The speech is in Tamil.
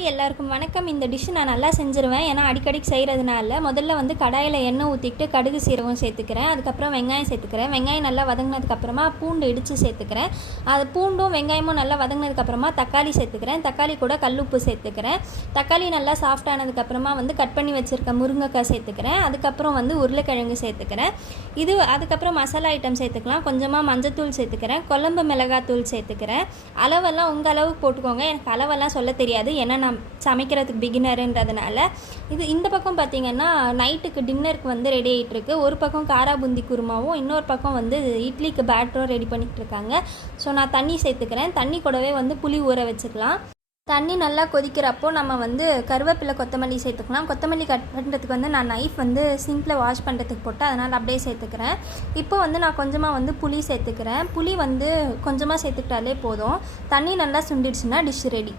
ஹாய் எல்லாருக்கும் வணக்கம். இந்த டிஷ் நான் நல்லா செஞ்சுருவேன். ஏன்னா அடிக்கடி செய்கிறதுனால முதல்ல வந்து கடாயில் எண்ணெய் ஊற்றிக்கிட்டு கடுகு சீரகம் சேர்த்துக்கிறேன். அதுக்கப்புறம் வெங்காயம் சேர்த்துக்கிறேன். வெங்காயம் நல்லா வதங்கினதுக்கப்புறமா பூண்டு இடித்து சேர்த்துக்கிறேன். அது பூண்டும் வெங்காயமும் நல்லா வதங்கினதுக்கப்புறமா தக்காளி சேர்த்துக்கிறேன். தக்காளி கூட கல்லுப்பு சேர்த்துக்கிறேன். தக்காளி நல்லா சாஃப்ட் ஆனதுக்கப்புறமா வந்து கட் பண்ணி வச்சுருக்க முருங்கைக்காய் சேர்த்துக்கிறேன். அதுக்கப்புறம் வந்து உருளைக்கிழங்கு சேர்த்துக்கிறேன். அதுக்கப்புறம் மசாலா ஐட்டம் சேர்த்துக்கலாம். கொஞ்சமாக மஞ்சத்தூள் சேர்த்துக்கிறேன். குழம்பு மிளகாத்தூள் சேர்த்துக்கிறேன். அளவெல்லாம் உங்கள் அளவுக்கு போட்டுக்கோங்க. எனக்கு அளவெல்லாம் சொல்ல தெரியாது, ஏன்னா நான் சமைக்கிறதுக்கு பிகினருன்றதுனால. இந்த பக்கம் பார்த்திங்கன்னா நைட்டுக்கு டின்னருக்கு வந்து ரெடி ஆகிட்டுருக்கு. ஒரு பக்கம் காரா பூந்தி குருமாவும் இன்னொரு பக்கம் வந்து இட்லிக்கு பேட்டரும் ரெடி பண்ணிகிட்டு இருக்காங்க. ஸோ நான் தண்ணி சேர்த்துக்கிறேன். தண்ணி கூடவே வந்து புளி ஊற வச்சுக்கலாம். தண்ணி நல்லா கொதிக்கிறப்போ நம்ம வந்து கருவேப்பிலை கொத்தமல்லி சேர்த்துக்கலாம். கொத்தமல்லி கட் பண்ணுறதுக்கு வந்து நான் நைஃப் வந்து சிங்கில் வாஷ் பண்ணுறதுக்கு போட்டு அதனால் அப்படியே சேர்த்துக்கிறேன். இப்போ வந்து நான் கொஞ்சமாக வந்து புளி சேர்த்துக்கிறேன். புளி வந்து கொஞ்சமாக சேர்த்துக்கிட்டாலே போதும். தண்ணி நல்லா சுண்டிடுச்சுன்னா டிஷ் ரெடி.